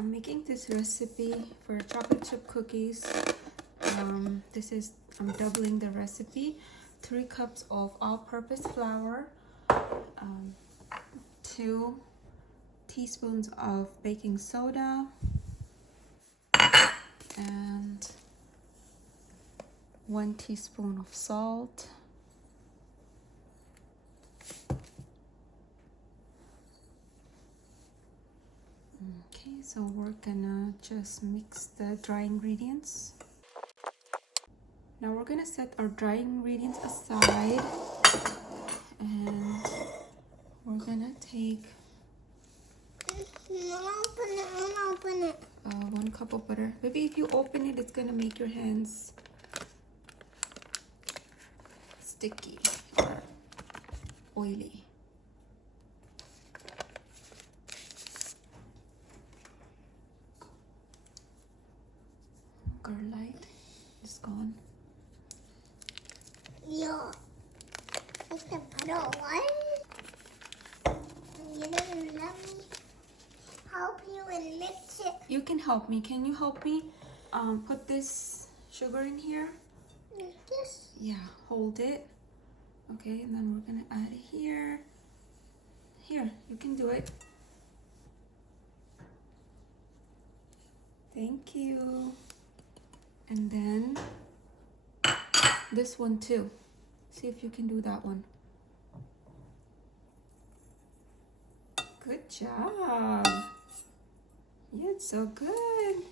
I'm making this recipe for chocolate chip cookies. I'm doubling the recipe. 3 cups of all-purpose flour, 2 teaspoons of baking soda, and 1 teaspoon of salt. Okay, so we're gonna just mix the dry ingredients. Now we're gonna set our dry ingredients aside, and we're gonna take open it. 1 cup of butter. Maybe if you open it, it's gonna make your hands sticky or oily. Girl light is gone. Yeah. It's the butter one. You didn't let me help you and mix it. You can help me. Can you help me put this sugar in here? Like this. Yeah, hold it. Okay, and then we're gonna add it here. Here, you can do it. Thank you. And then this one too. See if you can do that one. Good job. Yeah, it's so good.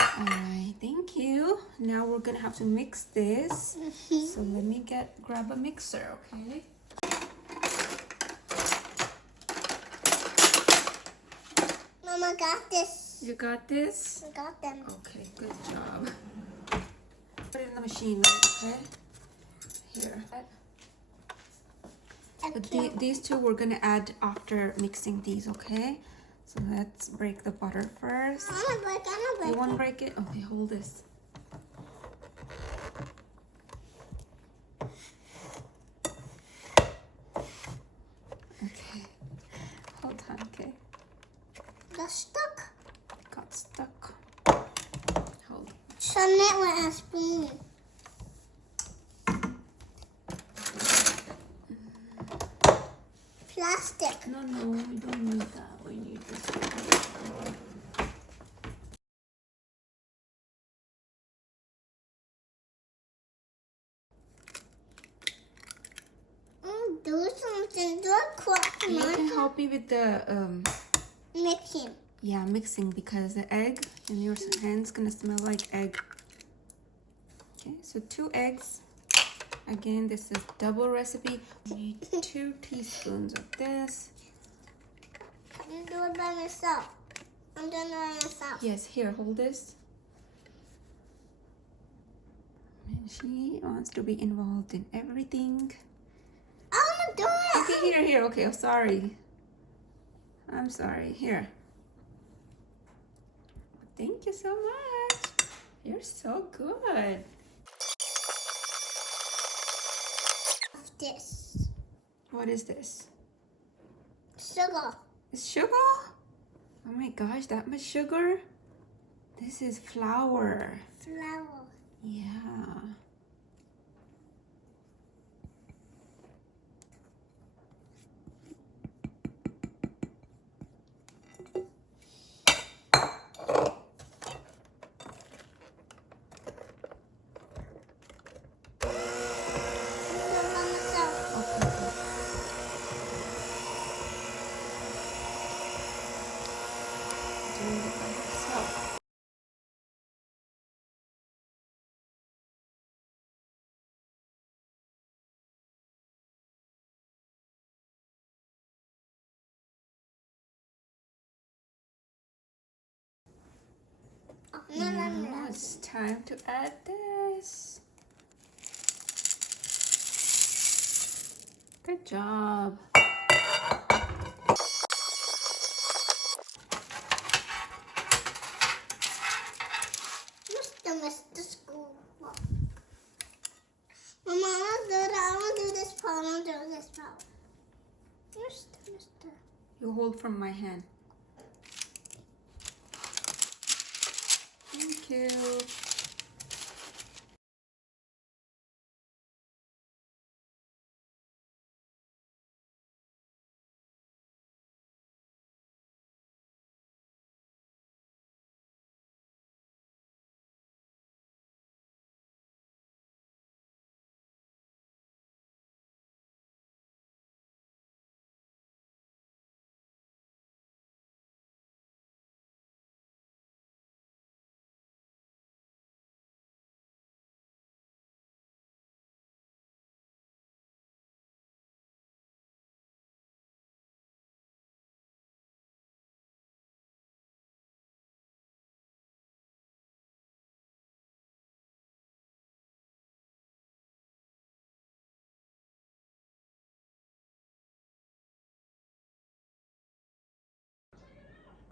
All right, thank you. Now we're gonna have to mix this. So let me grab a mixer, okay? Mama got this. You got this? I got them. Okay, good job. Put it in the machine, right? Okay. Here. But these two we're gonna add after mixing these, okay? So let's break the butter first. I'm gonna break You it. want to break it? Okay, hold this. Okay. Hold on, okay. Got stuck. Got stuck. Hold. Shun it with a spoon. Plastic. No, we don't need that. We need this. Do something. Do a crack. You can help me with the Mixing. yeah, mixing, because the egg in your hand's gonna smell like egg. Okay, so 2 eggs. Again, this is double recipe. We need 2 teaspoons of this. I'm do it by myself. I'm doing it by myself. Yes, here, hold this. And she wants to be involved in everything. I want to do it. Okay, here. Okay, I'm sorry. I'm sorry. Here. Thank you so much. You're so good. This. What is this? Sugar. It's sugar? Oh my gosh, that much sugar? This is flour. Flour. Yeah. Doing it by yourself. Now it's time to add this. Good job. Mr. School. Mama, I want to do this part. I want to do this part. Mr. You hold from my hand. Thank you.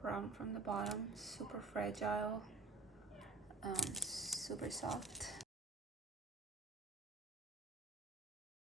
Brown from the bottom, super fragile, super soft.